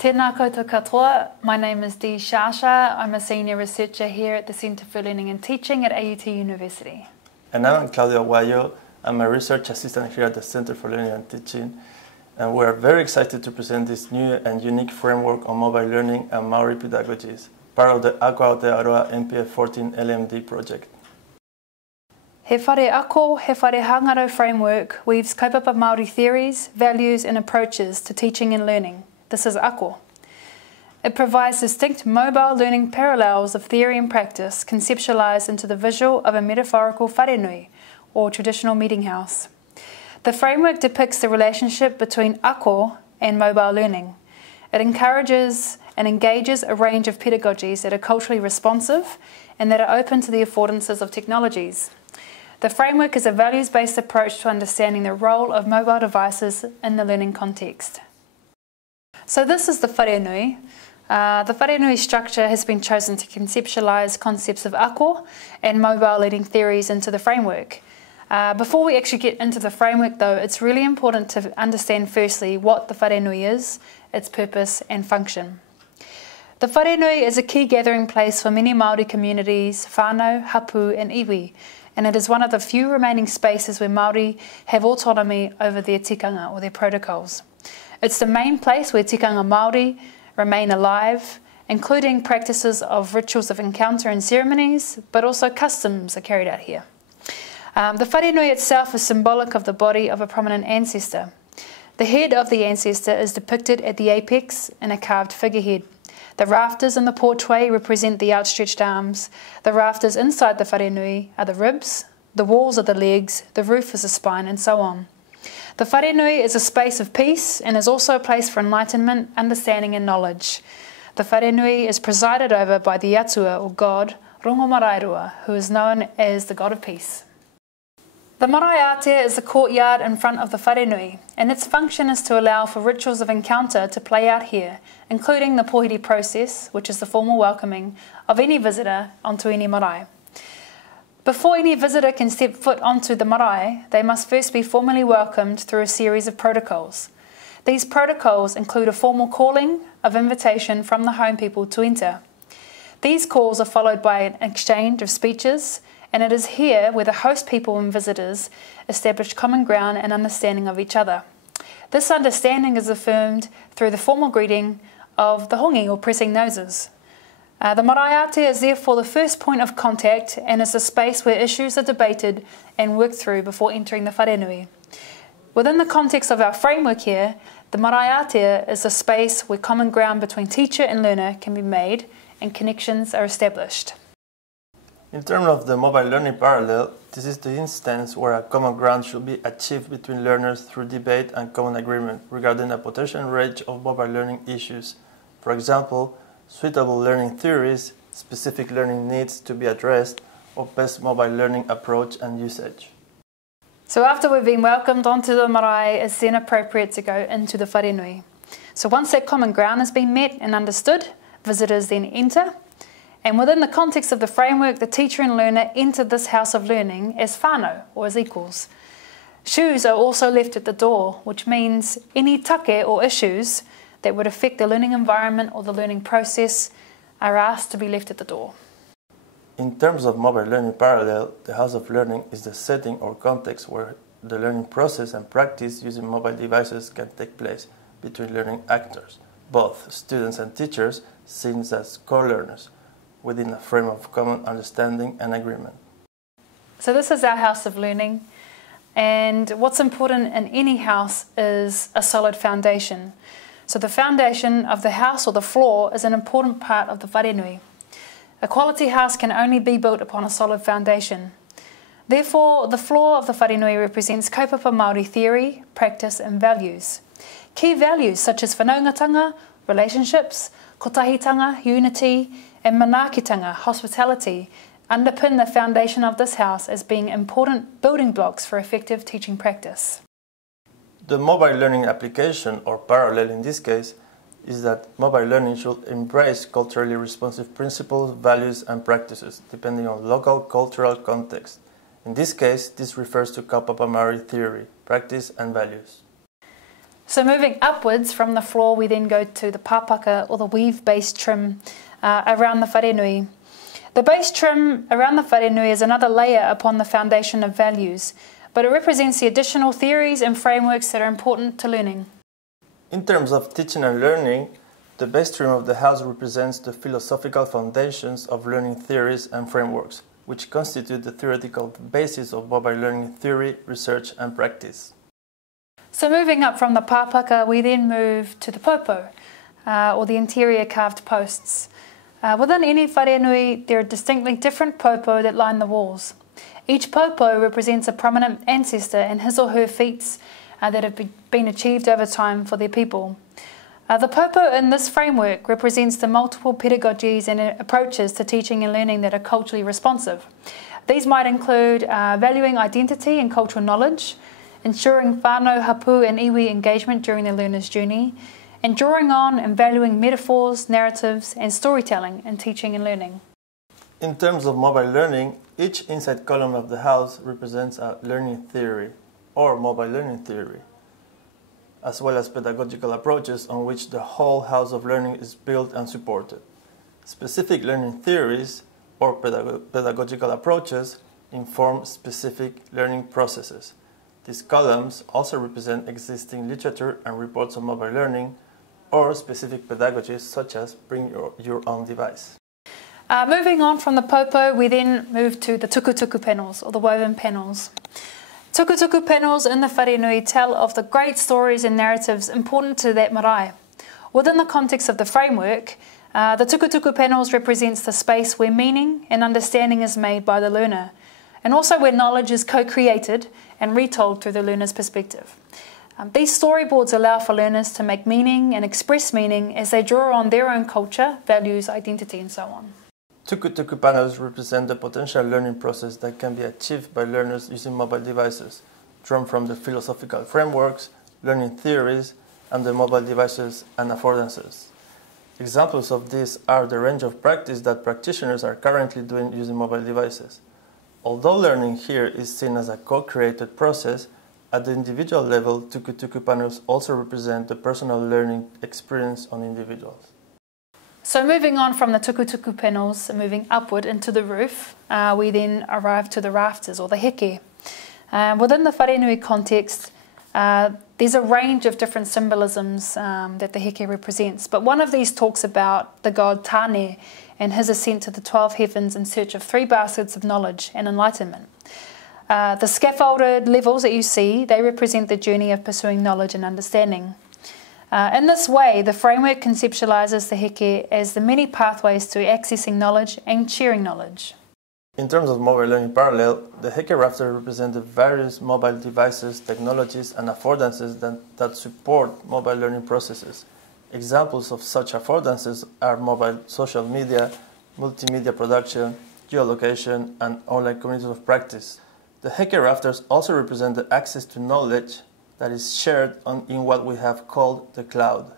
Tēnā koutou katoa. My name is Dee Shasha. I'm a senior researcher here at the Centre for Learning and Teaching at AUT University. And I'm Claudio Aguayo. I'm a research assistant here at the Centre for Learning and Teaching. And we're very excited to present this new and unique framework on mobile learning and Maori pedagogies, part of the Ako Aotearoa NPF 14 LMD project. He Whare Ako, He Whare Hangarau framework weaves kaupapa Maori theories, values and approaches to teaching and learning. This is Ako. It provides distinct mobile learning parallels of theory and practice conceptualised into the visual of a metaphorical wharenui, or traditional meeting house. The framework depicts the relationship between Ako and mobile learning. It encourages and engages a range of pedagogies that are culturally responsive and that are open to the affordances of technologies. The framework is a values-based approach to understanding the role of mobile devices in the learning context. So this is the wharenui. The wharenui structure has been chosen to conceptualise concepts of Ako and mobile learning theories into the framework. Before we actually get into the framework though, it's really important to understand firstly what the wharenui is, its purpose and function. The wharenui is a key gathering place for many Maori communities, whānau, hapu and iwi, and it is one of the few remaining spaces where Maori have autonomy over their tikanga or their protocols. It's the main place where tikanga Māori remain alive, including practices of rituals of encounter and ceremonies, but also customs are carried out here. The wharenui itself is symbolic of the body of a prominent ancestor. The head of the ancestor is depicted at the apex in a carved figurehead. The rafters in the porchway represent the outstretched arms. The rafters inside the wharenui are the ribs, the walls are the legs, the roof is the spine, and so on. The wharenui is a space of peace and is also a place for enlightenment, understanding and knowledge. The wharenui is presided over by the atua or god, Rongo-Maraerua, who is known as the god of peace. The marae is the courtyard in front of the wharenui, and its function is to allow for rituals of encounter to play out here, including the pohiri process, which is the formal welcoming of any visitor onto any marae. Before any visitor can step foot onto the marae, they must first be formally welcomed through a series of protocols. These protocols include a formal calling of invitation from the home people to enter. These calls are followed by an exchange of speeches, and it is here where the host people and visitors establish common ground and understanding of each other. This understanding is affirmed through the formal greeting of the hongi or pressing noses. The marae is therefore the first point of contact and is a space where issues are debated and worked through before entering the wharenui. Within the context of our framework here, the marae is a space where common ground between teacher and learner can be made and connections are established. In terms of the mobile learning parallel, this is the instance where a common ground should be achieved between learners through debate and common agreement regarding a potential range of mobile learning issues. For example, suitable learning theories, specific learning needs to be addressed, or best mobile learning approach and usage. So after we've been welcomed onto the marae, it's then appropriate to go into the wharenui. So once that common ground has been met and understood, visitors then enter. And within the context of the framework, the teacher and learner enter this house of learning as whānau, or as equals. Shoes are also left at the door, which means any take or issues that would affect the learning environment or the learning process are asked to be left at the door. In terms of mobile learning parallel, the house of learning is the setting or context where the learning process and practice using mobile devices can take place between learning actors, both students and teachers, seen as co-learners, within a frame of common understanding and agreement. So this is our house of learning, and what's important in any house is a solid foundation. So the foundation of the house or the floor is an important part of the wharenui. A quality house can only be built upon a solid foundation. Therefore, the floor of the wharenui represents kaupapa Māori theory, practice and values. Key values such as whanaungatanga, relationships, kotahitanga, unity, and manaakitanga, hospitality, underpin the foundation of this house as being important building blocks for effective teaching practice. The mobile learning application, or parallel in this case, is that mobile learning should embrace culturally responsive principles, values and practices, depending on local cultural context. In this case, this refers to kaupapa Maori theory, practice and values. So moving upwards from the floor, we then go to the pāpaka or the weave-based trim around the wharenui. The base trim around the wharenui is another layer upon the foundation of values, but it represents the additional theories and frameworks that are important to learning. In terms of teaching and learning, the base trim of the house represents the philosophical foundations of learning theories and frameworks, which constitute the theoretical basis of mobile learning theory, research and practice. So moving up from the pāpaka, we then move to the popo, or the interior carved posts. Within any wharenui, there are distinctly different popo that line the walls. Each popo represents a prominent ancestor and his or her feats that have been achieved over time for their people. The popo in this framework represents the multiple pedagogies and approaches to teaching and learning that are culturally responsive. These might include valuing identity and cultural knowledge, ensuring whānau hapu and iwi engagement during the learner's journey, and drawing on and valuing metaphors, narratives and storytelling in teaching and learning. In terms of mobile learning, each inside column of the house represents a learning theory or mobile learning theory, as well as pedagogical approaches on which the whole house of learning is built and supported. Specific learning theories or pedagogical approaches inform specific learning processes. These columns also represent existing literature and reports on mobile learning or specific pedagogies such as bring your own device. Moving on from the popo, we then move to the tukutuku panels or the woven panels. Tukutuku panels in the wharenui tell of the great stories and narratives important to that marae. Within the context of the framework, the tukutuku panels represents the space where meaning and understanding is made by the learner, and also where knowledge is co-created and retold through the learner's perspective. These storyboards allow for learners to make meaning and express meaning as they draw on their own culture, values, identity and so on. Tukutuku panels represent the potential learning process that can be achieved by learners using mobile devices, drawn from the philosophical frameworks, learning theories, and the mobile devices and affordances. Examples of these are the range of practice that practitioners are currently doing using mobile devices. Although learning here is seen as a co-created process, at the individual level, tukutuku panels also represent the personal learning experience on individuals. So moving on from the tukutuku panels, moving upward into the roof, we then arrive to the rafters or the heke. Within the wharenui context, there's a range of different symbolisms that the heke represents, but one of these talks about the god Tāne and his ascent to the 12 heavens in search of 3 baskets of knowledge and enlightenment. The scaffolded levels that you see, they represent the journey of pursuing knowledge and understanding. In this way, the framework conceptualizes the heke as the many pathways to accessing knowledge and sharing knowledge. In terms of mobile learning parallel, the heke rafter represents the various mobile devices, technologies, and affordances that support mobile learning processes. Examples of such affordances are mobile social media, multimedia production, geolocation, and online communities of practice. The heke rafters also represent the access to knowledge that is shared in what we have called the cloud.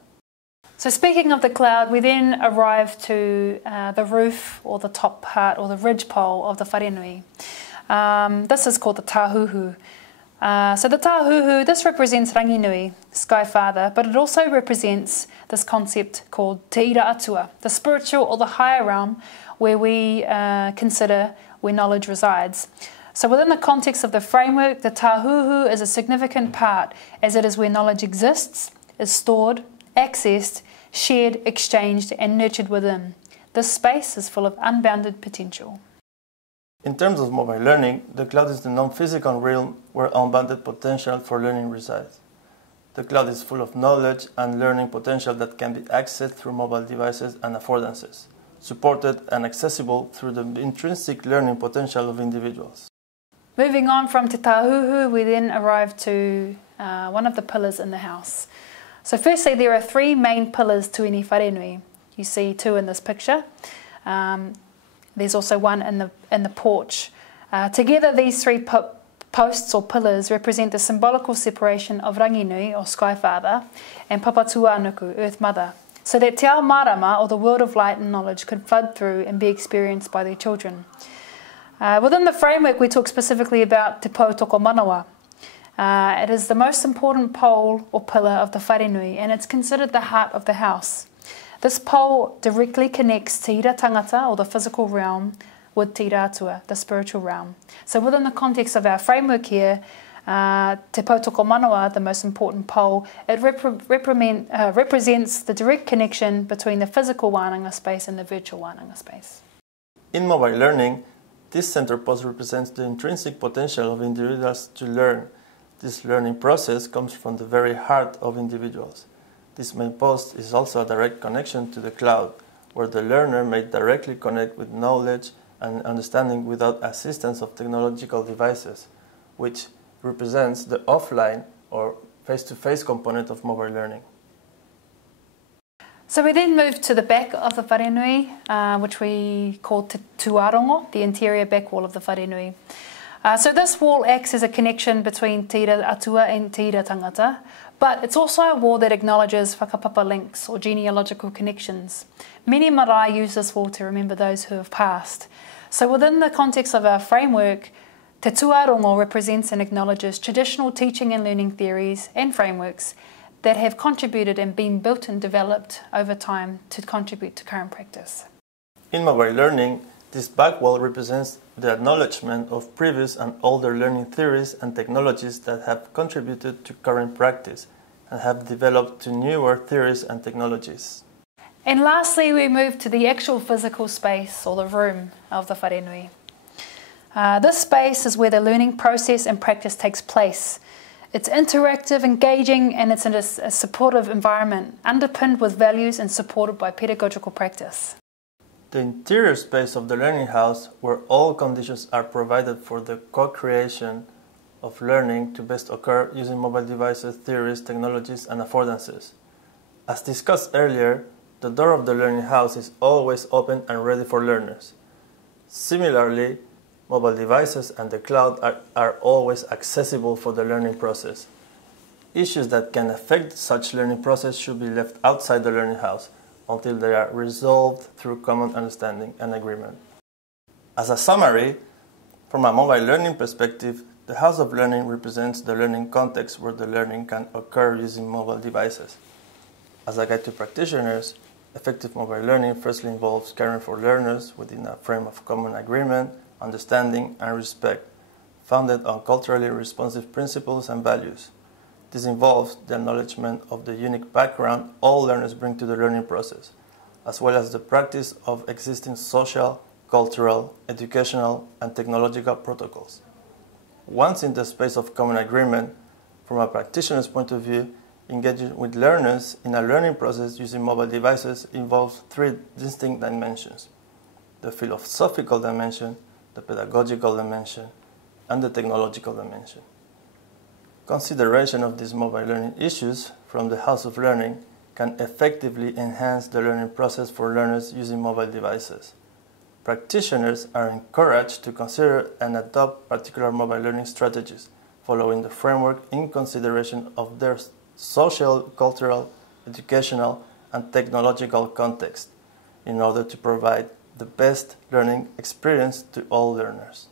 So speaking of the cloud, we then arrive to the roof or the top part or the ridgepole of the wharenui. This is called the tāhuhu. So the tāhuhu, this represents Ranginui, Sky Father, but it also represents this concept called Te Ira Atua, the spiritual or the higher realm where we consider where knowledge resides. So within the context of the framework, the tāhuhu is a significant part as it is where knowledge exists, is stored, accessed, shared, exchanged and nurtured within. This space is full of unbounded potential. In terms of mobile learning, the cloud is the non-physical realm where unbounded potential for learning resides. The cloud is full of knowledge and learning potential that can be accessed through mobile devices and affordances, supported and accessible through the intrinsic learning potential of individuals. Moving on from Te Tāhuhu, we then arrive to one of the pillars in the house. So firstly, there are 3 main pillars to any wharenui. You see 2 in this picture. There's also one in the porch. Together, these 3 posts or pillars represent the symbolical separation of Ranginui, or Sky Father, and Papatuanuku, Earth Mother, so that Te Ao Marama, or the world of light and knowledge, could flood through and be experienced by their children. Within the framework, we talk specifically about Te Pau Toko Manawa. It is the most important pole or pillar of the wharenui, and it's considered the heart of the house. This pole directly connects te ira tangata, or the physical realm, with te ira atua, the spiritual realm. So within the context of our framework here, te pautoko manawa, the most important pole, it represents the direct connection between the physical wānanga space and the virtual wānanga space. In mobile learning, this center post represents the intrinsic potential of individuals to learn. This learning process comes from the very heart of individuals. This main post is also a direct connection to the cloud, where the learner may directly connect with knowledge and understanding without assistance of technological devices, which represents the offline or face-to-face component of mobile learning. So we then move to the back of the wharenui, which we call te tuarongo, the interior back wall of the wharenui. So this wall acts as a connection between te ira atua and te ira tangata, but it's also a wall that acknowledges whakapapa links or genealogical connections. Many marae use this wall to remember those who have passed. So within the context of our framework, te tuarongo represents and acknowledges traditional teaching and learning theories and frameworks that have contributed and been built and developed over time to contribute to current practice. In mobile learning, this back wall represents the acknowledgement of previous and older learning theories and technologies that have contributed to current practice and have developed to newer theories and technologies. And lastly, we move to the actual physical space or the room of the wharenui. This space is where the learning process and practice takes place. It's interactive, engaging, and it's in a supportive environment, underpinned with values and supported by pedagogical practice. The interior space of the learning house, where all conditions are provided for the co-creation of learning to best occur using mobile devices, theories, technologies, and affordances. As discussed earlier, the door of the learning house is always open and ready for learners. Similarly, mobile devices and the cloud are always accessible for the learning process. Issues that can affect such learning process should be left outside the learning house until they are resolved through common understanding and agreement. As a summary, from a mobile learning perspective, the house of learning represents the learning context where the learning can occur using mobile devices. As a guide to practitioners, effective mobile learning firstly involves caring for learners within a frame of common agreement, understanding, and respect, founded on culturally responsive principles and values. This involves the acknowledgement of the unique background all learners bring to the learning process, as well as the practice of existing social, cultural, educational, and technological protocols. Once in the space of common agreement, from a practitioner's point of view, engaging with learners in a learning process using mobile devices involves three distinct dimensions: the philosophical dimension, the pedagogical dimension, and the technological dimension. Consideration of these mobile learning issues from the house of learning can effectively enhance the learning process for learners using mobile devices. Practitioners are encouraged to consider and adopt particular mobile learning strategies, following the framework in consideration of their social, cultural, educational, and technological context, in order to provide the best learning experience to all learners.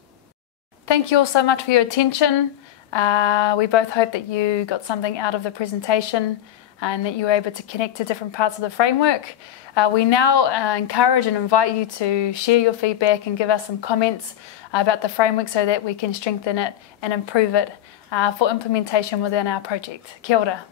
Thank you all so much for your attention. We both hope that you got something out of the presentation and that you were able to connect to different parts of the framework. We now encourage and invite you to share your feedback and give us some comments about the framework so that we can strengthen it and improve it for implementation within our project. Kia ora.